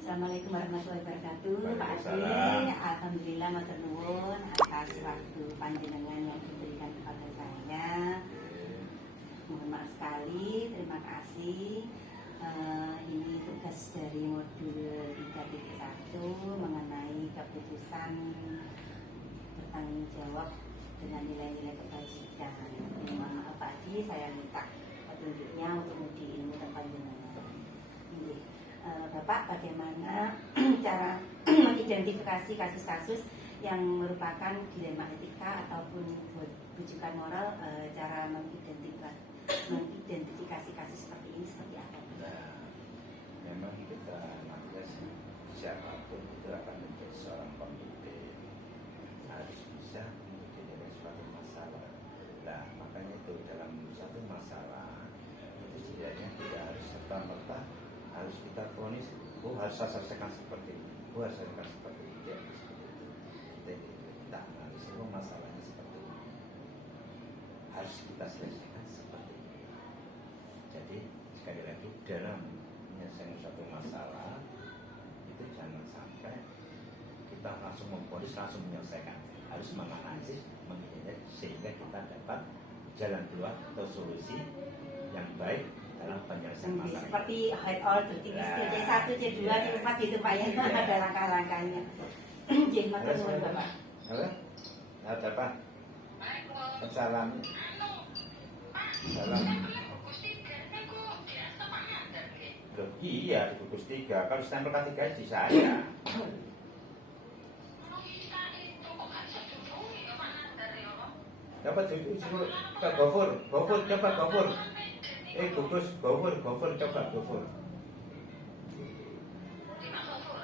Assalamualaikum warahmatullahi wabarakatuh. Pak Adi, alhamdulillah matur nuwun atas waktu panjenengan yang diberikan kepada saya. Mohon maaf sekali, terima kasih. Ini tugas dari modul 3.1 mengenai keputusan bertanggung jawab dengan nilai-nilai kebajikan. Mohon maaf Pak Adi, saya minta petunjuknya untuk uji ilmu dan panjenengan. Bapak, bagaimana cara mengidentifikasi kasus-kasus yang merupakan dilema etika ataupun bujukan moral, cara mengidentifikasi kasus seperti ini seperti apa? Nah, memang kita nanti siapapun itu akan menjadi seorang pemimpin, harus bisa menjadi suatu masalah. Nah, makanya itu dalam satu masalah itu setidaknya tidak harus serta-merta harus kita vonis, harus selesaikan seperti ini, harus selesaikan seperti ini, kita analisa masalahnya seperti ini, harus kita selesaikan seperti ini. Jadi sekali lagi dalam menyelesaikan suatu masalah itu jangan sampai kita langsung memvonis, langsung menyelesaikan, harus menganalisis, mengidentifikasi sehingga kita dapat jalan keluar atau solusi yang baik dalam penyelesaian masalah. Seperti high all tertinggi C1, C2, C4 gitu Pak ya, ada langkah-langkahnya. Jadi matur nuwun Bapak. Halo? Ada apa? Salam. Salam. Loh, iya di gugus 3. Kalau stempel K3 di saya. Dapat duduk ke Gofur coba Gofur. Gugus Gofur coba Gofur.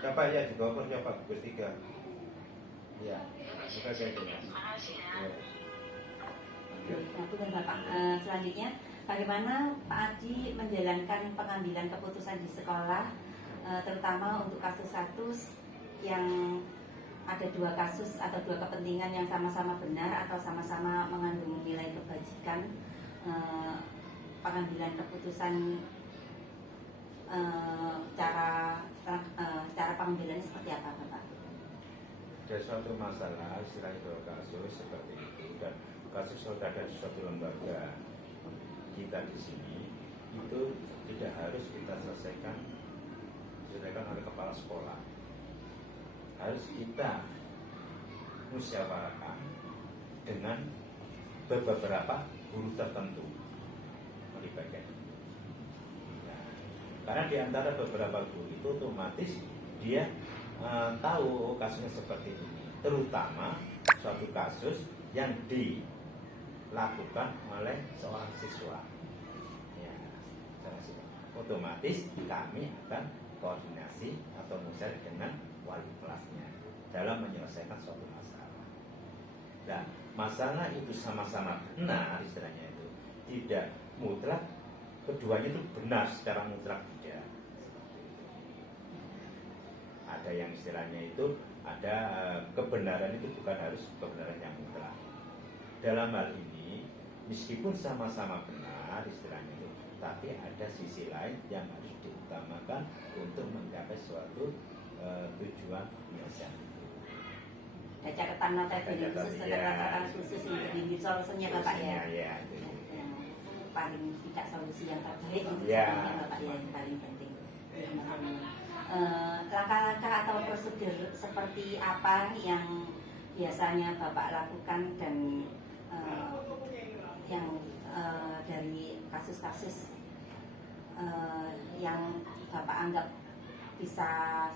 Coba ya di Gofur coba gugus 3. Iya. Buka kayaknya. Aku dan Bapak, selanjutnya bagaimana Pak Adi menjalankan pengambilan keputusan di sekolah, terutama untuk kasus-kasus yang ada dua kasus atau dua kepentingan yang sama-sama benar atau sama-sama mengandung nilai kebajikan, pengambilan keputusan cara pengambilannya seperti apa Bapak? Ada suatu masalah istilahnya dua kasus seperti itu, dan kasus ada suatu lembaga kita di sini itu tidak harus kita selesaikan oleh kepala sekolah, harus kita musyawarahkan dengan beberapa guru tertentu melibatkan. Nah, karena di antara beberapa guru itu otomatis dia tahu kasusnya seperti ini, terutama suatu kasus yang dilakukan oleh seorang siswa. Ya, otomatis kami akan koordinasi atau musyawarah dengan wali kelasnya dalam menyelesaikan suatu masalah. Nah, masalah itu sama-sama benar istilahnya itu, tidak mutlak keduanya itu benar secara mutlak, tidak. Ada yang istilahnya itu ada kebenaran itu bukan harus kebenaran yang mutlak. Dalam hal ini meskipun sama-sama benar istilahnya itu, tapi ada sisi lain yang harus diutamakan untuk mencapai suatu tujuan penyelesaian itu. Ada catatan nota catatan khusus untuk bimbing solusinya Bapak ya. Ya, yang paling tidak solusi yang terbaik untuk ya. Bapak yang paling penting. Langkah-langkah atau prosedur seperti apa yang biasanya Bapak lakukan dan yang dari kasus-kasus yang Bapak anggap bisa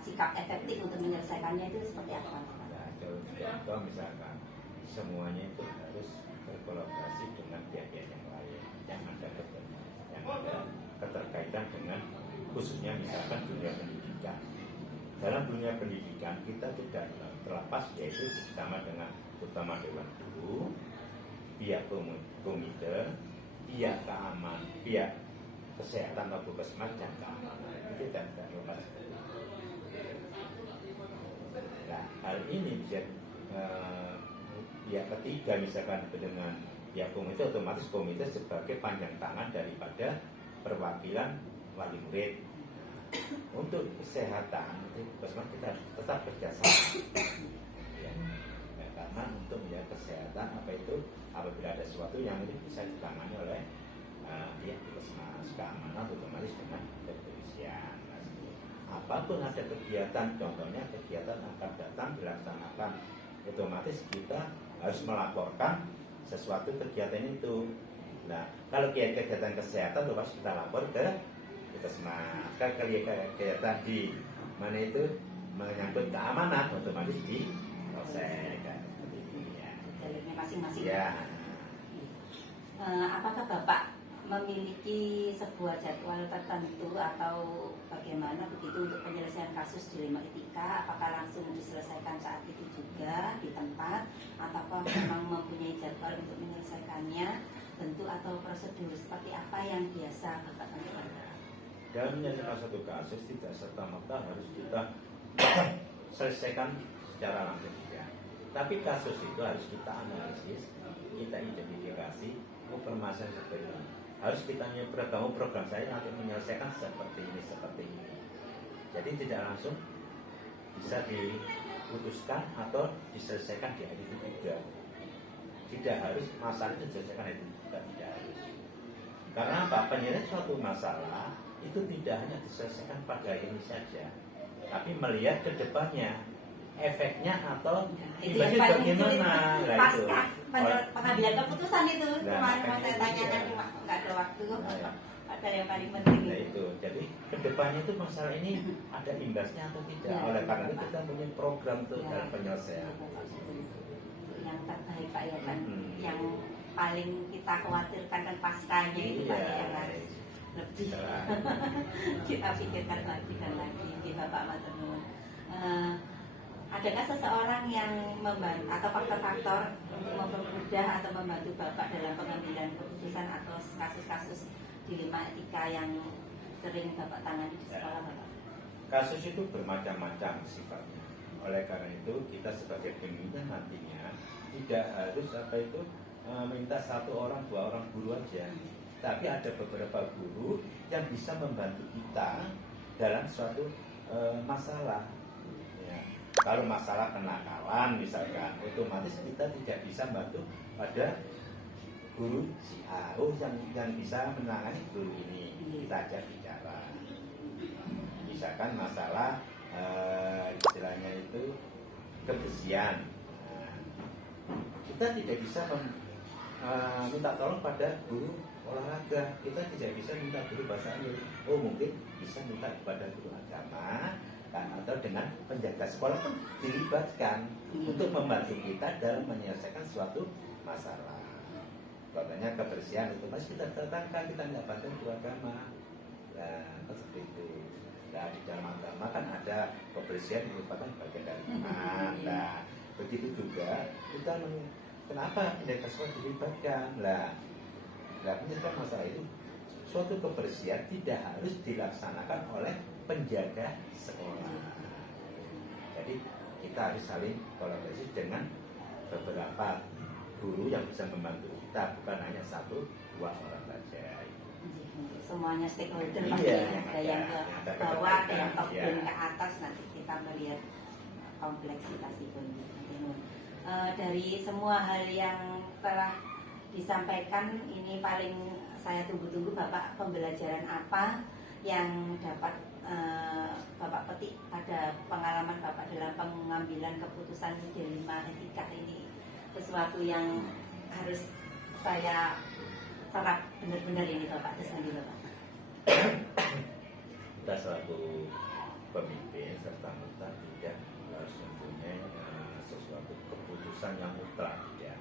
sikap efektif untuk menyelesaikannya itu seperti apa? Nah, contoh misalkan semuanya itu harus berkolaborasi dengan pihak-pihak yang lain yang ada keterkaitan dengan khususnya misalkan dunia pendidikan. Dalam dunia pendidikan kita tidak terlepas yaitu bersama dengan utama Dewan Guru, pihak komite, pihak keamanan, pihak kesehatan atau puskesmas dan keamanan itu tidak terlepas. Nah, hal ini bisa pihak ketiga misalkan dengan pihak komite, otomatis komite sebagai panjang tangan daripada perwakilan wali murid. Untuk kesehatan itu kita harus tetap kerjasama ya. Ya, karena untuk menjaga kesehatan apabila ada sesuatu yang ini bisa ditangani oleh pihak puskesmas, keamanan otomatis dengan kepolisian. Apapun ada kegiatan, contohnya kegiatan akan datang dilaksanakan, otomatis kita harus melaporkan sesuatu kegiatan itu. Nah, kalau kegiatan kesehatan itu pasti kita lapor ke puskesmas. Kalau kegiatan di mana itu menyangkut keamanan, otomatis di polsek kan. Jalurnya masing-masing. Ya. Apakah Bapak memiliki sebuah jadwal tertentu atau bagaimana begitu untuk penyelesaian kasus dilema etika? Apakah langsung diselesaikan saat itu juga di tempat, ataukah memang mempunyai jadwal untuk menyelesaikannya? Bentuk atau prosedur seperti apa yang biasa Bapak tentukan? Dalam menyelesaikan satu kasus tidak serta-merta harus kita selesaikan secara langsung ya. Tapi kasus itu harus kita analisis, kita identifikasi permasalahan seperti ini. Harus kita kamu program saya nanti menyelesaikan seperti ini. Jadi tidak langsung bisa diputuskan atau diselesaikan di hari itu juga. Tidak harus masalah itu diselesaikan itu juga, tidak harus. Karena apa? Penyelesaian suatu masalah itu tidak hanya diselesaikan pada ini saja, tapi melihat ke depannya efeknya atau bagaimana pasca pengambilan keputusan itu. Kemarin mau saya tanyakan cuma nggak ada waktu. Padahal yang paling penting itu. Jadi kedepannya itu masalah ini ada imbasnya atau tidak. Oleh karena itu kita punya program tuh dalam penyelesaian. Yang terbaik Pak ya kan, yang paling kita khawatirkan kan paskanya itu Pak yang harus lebih kita pikirkan lagi dan lagi di Bapak Matur. Adakah seseorang yang membantu atau faktor-faktor untuk mempermudah atau membantu Bapak dalam pengambilan keputusan atau kasus-kasus dilema etika yang sering Bapak tangani di sekolah Bapak? Kasus itu bermacam-macam sifatnya. Oleh karena itu kita sebagai pembina nantinya tidak harus minta 1 orang 2 orang guru aja. Tapi ada beberapa guru yang bisa membantu kita dalam suatu masalah. Kalau masalah kenakalan misalkan, otomatis kita tidak bisa bantu pada guru si A, yang bisa menangani guru ini, kita ajak bicara. Misalkan masalah istilahnya itu kebersihan, kita tidak bisa minta tolong pada guru olahraga, kita tidak bisa minta guru bahasa Inggris. Mungkin bisa minta kepada guru agama atau dengan penjaga sekolah pun dilibatkan untuk membantu kita dalam menyelesaikan suatu masalah. Contohnya kebersihan itu masih kita datangkan, kita nggak bantu guru agama. Nah, seperti itu. Nah, di dalam agama kan ada kebersihan merupakan bagian dari iman. Nah, begitu juga kita kenapa penjaga sekolah dilibatkan? Menyelesaikan masalah itu, suatu kebersihan tidak harus dilaksanakan oleh penjaga sekolah. Jadi kita harus saling kolaborasi dengan beberapa guru yang bisa membantu kita, bukan hanya 1-2 orang saja. Semuanya stakeholder pasti ada yang ke bawah, ada yang top down ke atas. Nanti kita melihat kompleksitas itu. Dari semua hal yang telah disampaikan ini, paling saya tunggu-tunggu Bapak, pembelajaran apa yang dapat Bapak petik pada pengalaman Bapak dalam pengambilan keputusan dilema etika ini? Sesuatu yang harus saya serap benar-benar ini Bapak, tersendiri Bapak. Kita selaku pemimpin serta-merta tidak harus mempunyai sesuatu keputusan yang mutlak ya.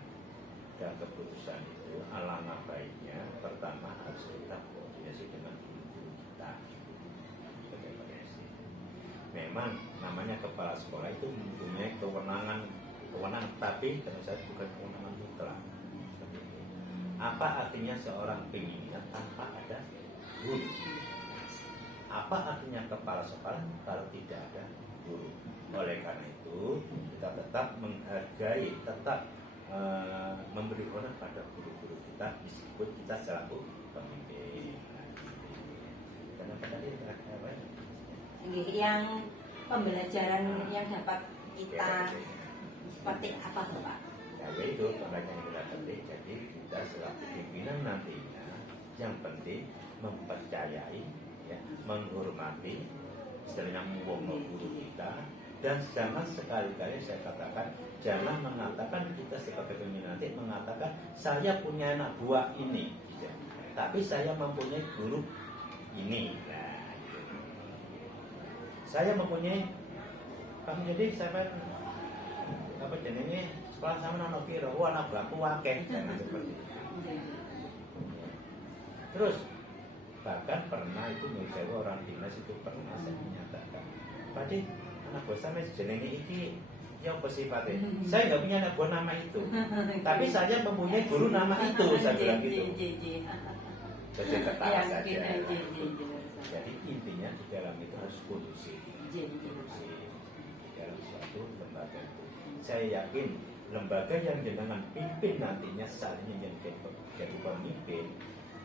Dan keputusan itu alangkah baiknya pertama harus kita koordinasi dengan guru kita. Memang namanya kepala sekolah itu mempunyai kewenangan, tapi tentu saja bukan kewenangan mutlak. Apa artinya seorang pembina tanpa ada guru? Apa artinya kepala sekolah kalau tidak ada guru? Oleh karena itu kita tetap menghargai, tetap memberi honor pada guru-guru kita meskipun kita selaku pemimpin. Karena tadi apa? Nggih, yang pembelajaran yang dapat kita petik apa Bapak? Ya itu pembelajaran yang kita petik. Jadi kita selaku pimpinan nantinya yang penting mempercayai, ya, menghormati, istilahnya mengono guru kita, dan jangan sekali-kali saya katakan, jangan mengatakan kita sebagai pimpinan nanti mengatakan saya punya anak buah ini, ya, tapi saya mempunyai guru ini. Nah, itu. Saya mempunyai kami jadi saya apa jenenge sekolah sama anak kira, wah anak buahku akeh, jangan seperti itu. Terus bahkan pernah itu misalnya orang dinas itu pernah saya menyatakan, Pak Dik, anak buah saya jenenge iki yang bersifatnya. Saya nggak punya anak buah nama itu, tapi saya mempunyai guru nama itu, saya bilang gitu. Jadi ketawa saja. Jadi intinya di dalam itu harus kondusif. Kondusif di dalam suatu lembaga itu. Saya yakin lembaga yang jenengan pimpin nantinya saat ini jadi pemimpin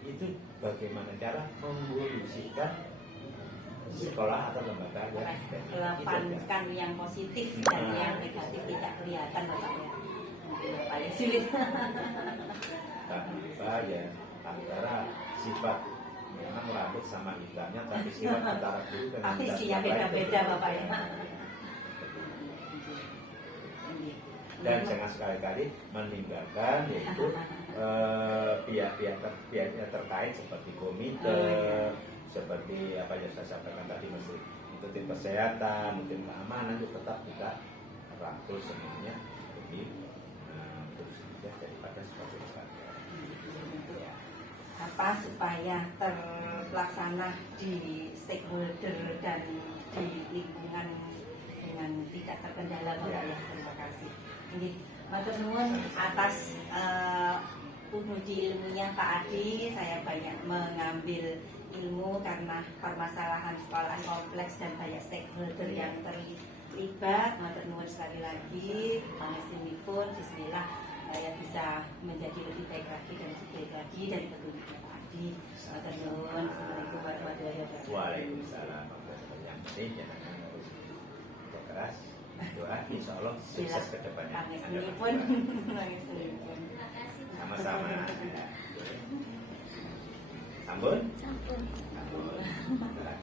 itu bagaimana cara mengkondusifkan sekolah atau lembaga yang melapankan yang positif dan yang negatif tidak kelihatan Bapak ya. Paling sulit. Tanpa ya antara sifat memang rambut sama hitamnya, tapi sifat antara guru dengan tapi siap beda-beda Bapak ya. Dan jangan sekali-kali meninggalkan yaitu pihak-pihak terkait seperti komite, seperti apa yang saya sampaikan tadi, mesti untuk tim kesehatan, tim keamanan itu tetap kita rangkul semuanya jadi terus daripada seperti itu. Apa supaya terlaksana di stakeholder dan di lingkungan dengan tidak terkendala Bapak ya. Terima kasih. Ini matur nuwun atas puji ilmunya Pak Adi. Saya banyak mengambil ilmu karena permasalahan sekolah kompleks dan banyak stakeholder yang terlibat. Matur nuwun sekali lagi. Pangestunipun bismillah saya bisa menjadi lebih baik lagi dan lebih baik lagi dari petunjuknya Pak Adi. Matur nuwun. Assalamualaikum warahmatullahi wabarakatuh. Waalaikumsalam. Yang penting jangan harus keras. Doa insya Allah sukses ke depannya. Pangestunipun. Sama-sama. Sampun? Sampun. Sampun.